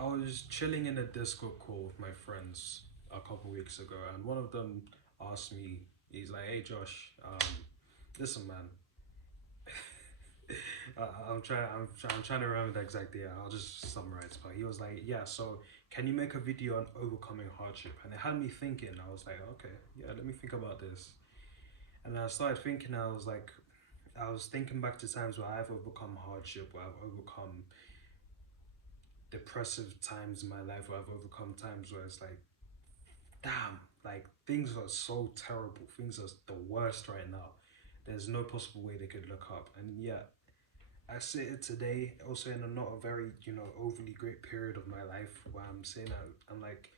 I was chilling in a Discord call with my friends a couple weeks ago, and one of them asked me, he's like, "Hey Josh, listen, man, I'm trying to remember the exact day. I'll just summarize." But he was like, "Yeah, so can you make a video on overcoming hardship?" And it had me thinking. I was like, "Okay, yeah, let me think about this." And then I started thinking. I was thinking back to times where I've overcome hardship, where I've overcome depressive times in my life, where I've overcome times where it's like, damn, like things are so terrible. Things are the worst right now. There's no possible way they could look up. And yet, I sit here today, also in a not a very, overly great period of my life where I'm saying that I'm like,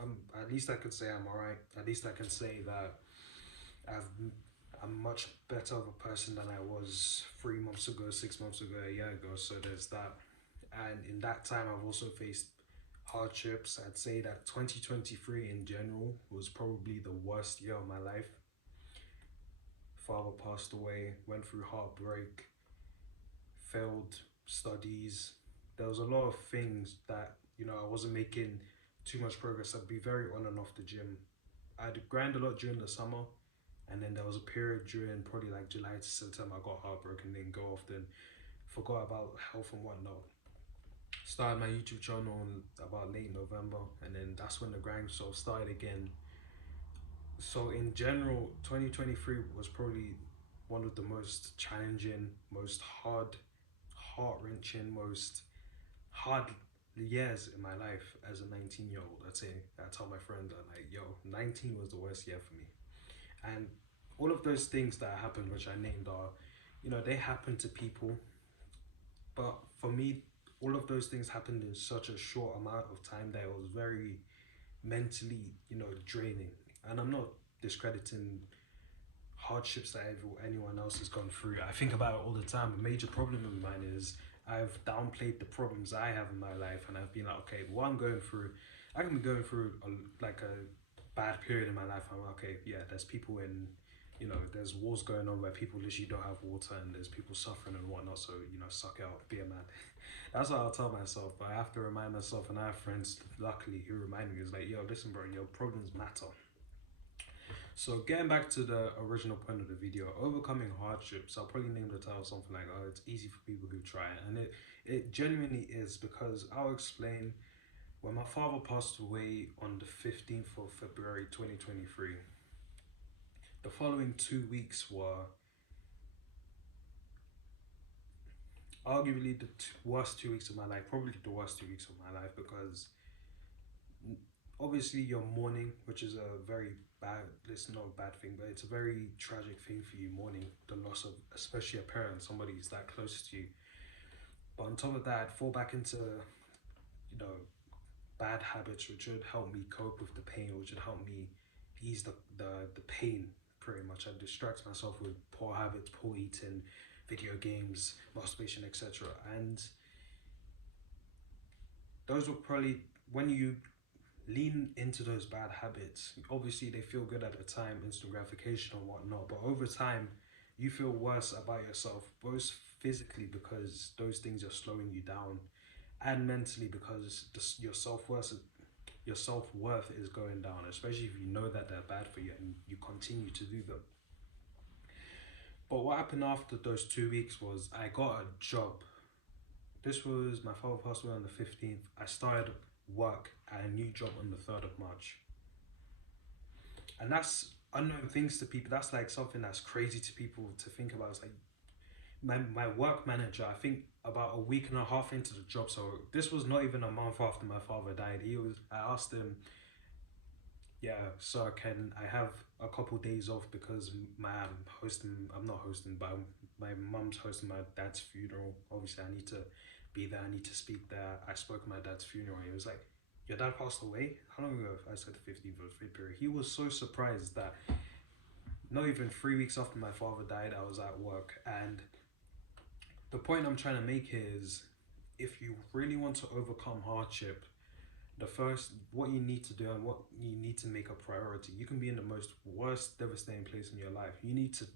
at least I could say I'm alright. At least I can say that I've, I'm much better of a person than I was 3 months ago, 6 months ago, a year ago. So there's that. And in that time, I've also faced hardships. I'd say that 2023 in general was probably the worst year of my life. Father passed away, went through heartbreak, failed studies. There was a lot of things that, I wasn't making too much progress. I'd be very on and off the gym. I'd grind a lot during the summer, and then there was a period during probably like July to September I got heartbroken, didn't go often, forgot about health and whatnot. Started my YouTube channel in about late November, and then that's when the grind sort of started again. So in general, 2023 was probably one of the most challenging, most heart wrenching, most hard years in my life as a 19-year-old. I'd say I tell my friend that like, yo, 19 was the worst year for me, and all of those things that happened, which I named, are, they happen to people, but for me, all of those things happened in such a short amount of time that it was very mentally, draining. And I'm not discrediting hardships that anyone else has gone through. I think about it all the time. A major problem of mine is I've downplayed the problems I have in my life, and I've been like, okay, what I'm going through, I can be going through a bad period in my life. I'm like, okay, yeah, there's people in, there's wars going on where people literally don't have water, and there's people suffering and whatnot. So, suck it up, be a man. That's what I'll tell myself. But I have to remind myself, and I have friends, luckily, who remind me, is like, yo, listen, bro, your problems matter. So getting back to the original point of the video, overcoming hardships, I'll probably name the title something like, "Oh, it's easy for people who try it," and it genuinely is, because I'll explain. When my father passed away on the 15th of February 2023, the following 2 weeks were arguably the worst 2 weeks of my life, probably the worst 2 weeks of my life, because obviously you're mourning, which is a very bad, it's not a bad thing, but it's a very tragic thing for you, mourning the loss of especially a parent, somebody who's that close to you. But on top of that, I'd fall back into, know, bad habits which would help me cope with the pain, which would help me ease the pain pretty much. I distract myself with poor habits, poor eating, video games, masturbation, etc. And those were probably, when you lean into those bad habits, obviously they feel good at the time, instant gratification and whatnot, but over time you feel worse about yourself, both physically because those things are slowing you down, and mentally because your self-worth is going down, especially if you know that they're bad for you and you continue to do them. But what happened after those 2 weeks was I got a job. This was, my father passed away on the 15th. I started work at a new job on the 3rd of March. And that's unknown things to people. That's like something that's crazy to people to think about. It's like my work manager, I think about a week and a half into the job, so this was not even a month after my father died. I asked him, yeah, so can I have a couple days off because I'm not hosting, but my mum's hosting my dad's funeral. Obviously, I need to be there, I need to speak there. I spoke at my dad's funeral. He was like, your dad passed away? How long ago? I said 15th of February. He was so surprised that not even 3 weeks after my father died, I was at work. And the point I'm trying to make here is, if you really want to overcome hardship, the first, what you need to do and what you need to make a priority, you can be in the most worst devastating place in your life, you need to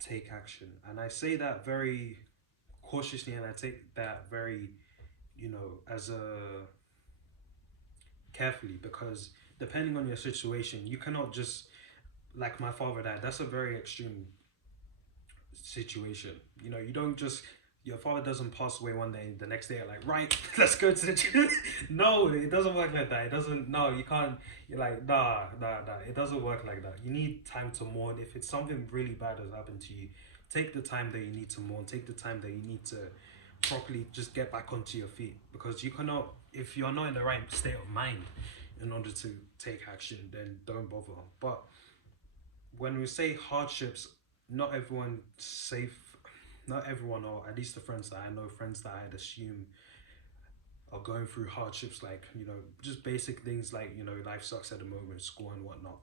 take action. And I say that very cautiously, and I take that very as a carefully, because depending on your situation, you cannot just, like my father died. That's a very extreme situation. You don't just, your father doesn't pass away one day and the next day you're like, right, let's go to the gym. No, it doesn't work like that. It doesn't. No, you can't. You're like, nah. It doesn't work like that. You need time to mourn. If it's something really bad has happened to you, take the time that you need to mourn. Take the time that you need to properly just get back onto your feet, because you cannot, if you're not in the right state of mind in order to take action, then don't bother. But when we say hardships, not everyone safe, not everyone, or at least the friends that I know, friends that I'd assume are going through hardships, like, just basic things like, life sucks at the moment, school and whatnot.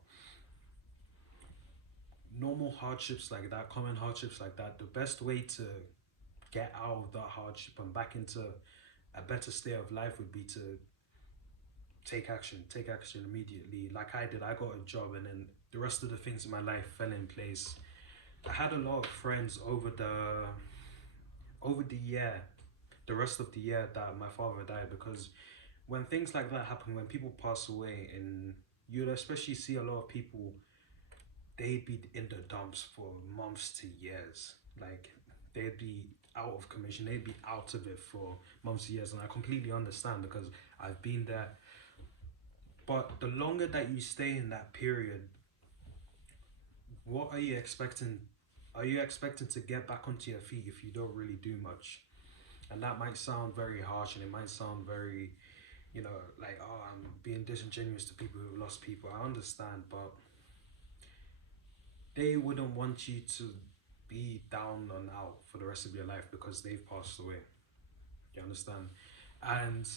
Normal hardships like that, common hardships like that, the best way to get out of that hardship and back into a better state of life would be to take action immediately, like I did. I got a job, and then the rest of the things in my life fell in place. I had a lot of friends over the year, the rest of the year that my father died, because when things like that happen, when people pass away, and you'd especially see a lot of people, they'd be in the dumps for months to years. Like, they'd be out of commission, they'd be out of it for months to years, and I completely understand because I've been there. But the longer that you stay in that period, what are you expecting? Are you expecting to get back onto your feet if you don't really do much? And that might sound very harsh, and it might sound very, like, oh, I'm being disingenuous to people who lost people. I understand, but they wouldn't want you to be down and out for the rest of your life because they've passed away. You understand? And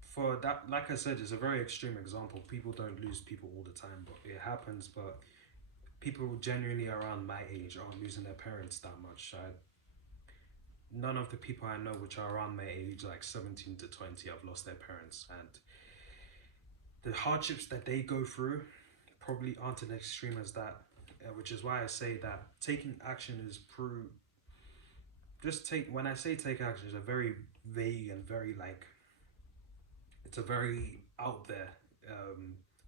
for that, like I said, it's a very extreme example. People don't lose people all the time, but it happens. But people genuinely around my age aren't losing their parents that much. None of the people I know which are around my age, like 17 to 20, have lost their parents. And the hardships that they go through probably aren't as extreme as that, which is why I say that taking action is when I say take action, it's a very vague and very, like, it's a very out there,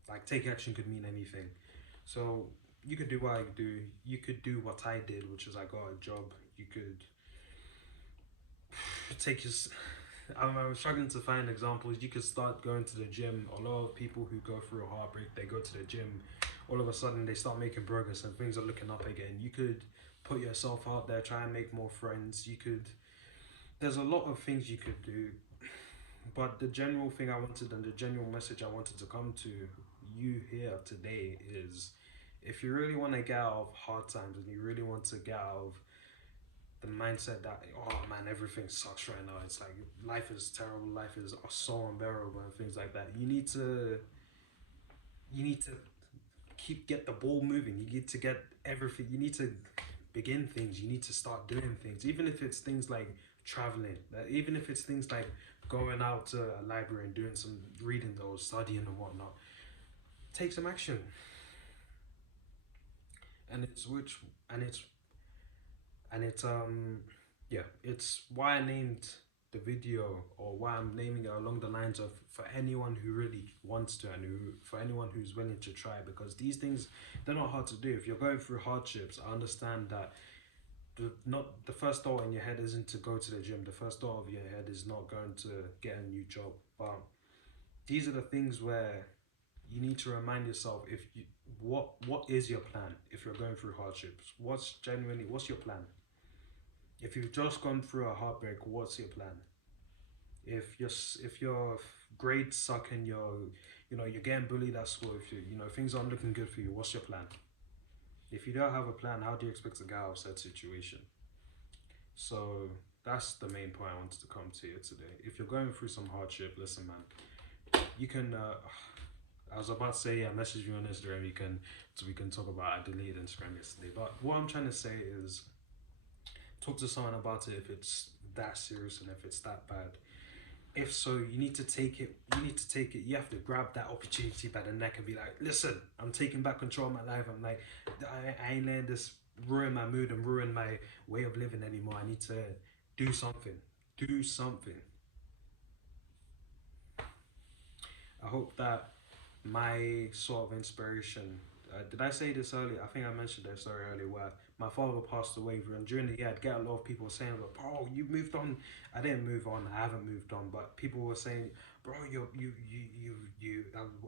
like, take action could mean anything. So you could do what I do, you could do what I did, which is I got a job. You could take your, I'm struggling to find examples. You could start going to the gym. A lot of people who go through a heartbreak, they go to the gym, all of a sudden they start making progress and things are looking up again. You could put yourself out there, try and make more friends. There's a lot of things you could do. But the general thing I wanted, and the general message I wanted to come to you here today is, if you really want to get out of hard times, and you really want to get out of the mindset that, oh man, everything sucks right now, it's like life is terrible, life is so unbearable and things like that, you need to get the ball moving. You need to get everything, you need to begin things, you need to start doing things, even if it's things like traveling, even if it's things like going out to a library and doing some reading or studying and whatnot. Take some action. And it's which and it's yeah, it's why I named the video, or why I'm naming it along the lines of, for anyone who really wants to, and for anyone who's willing to try, because these things, they're not hard to do. If you're going through hardships, I understand that not the first thought in your head isn't to go to the gym. The first thought of your head is not going to get a new job. But these are the things where you need to remind yourself, if you what is your plan if you're going through hardships? What's your plan? If you've just gone through a heartbreak, what's your plan? If your grades suck and you're getting bullied at school, if things aren't looking good for you, what's your plan? If you don't have a plan, how do you expect to get out of that situation? So that's the main point I wanted to come to here today. If you're going through some hardship, listen, man, you can I was about to say, yeah, message me on Instagram. So we can talk about. I deleted Instagram yesterday, but what I'm trying to say is, talk to someone about it if it's that serious and if it's that bad. If so, you need to take it. You have to grab that opportunity by the neck and be like, listen, I'm taking back control of my life. I'm like, I ain't letting this ruin my mood and ruin my way of living anymore. I need to do something. Do something. I hope that my sort of inspiration. Did I say this earlier? I think I mentioned this story earlier where my father passed away, and during the year I'd get a lot of people saying, like, "Bro, you moved on." I didn't move on. I haven't moved on, but people were saying, "Bro, you.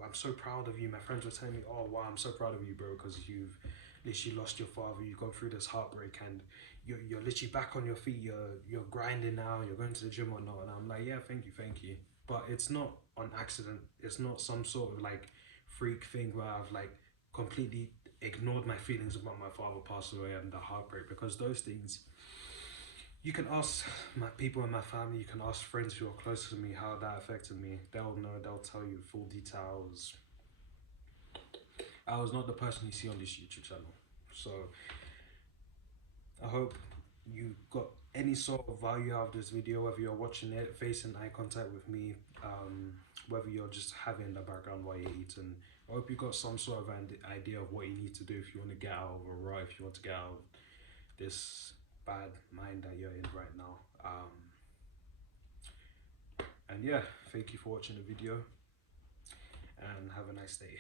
I'm so proud of you." My friends were telling me, "Oh wow, I'm so proud of you, bro, because you've literally lost your father. You've gone through this heartbreak, and you're literally back on your feet. You're grinding now. You're going to the gym or not." And I'm like, "Yeah, thank you, thank you." But it's not on accident. It's not some sort of like freak thing where I've like completely ignored my feelings about my father passing away and the heartbreak, because those things you can ask my people in my family, you can ask friends who are close to me how that affected me. They'll know, they'll tell you full details. I was not the person you see on this YouTube channel. So I hope you got any sort of value out of this video, whether you're watching it, facing eye contact with me, whether you're just having in the background while you're eating. I hope you got some sort of an idea of what you need to do if you want to get out of a rut, if you want to get out of this bad mind that you're in right now. And yeah, thank you for watching the video and have a nice day.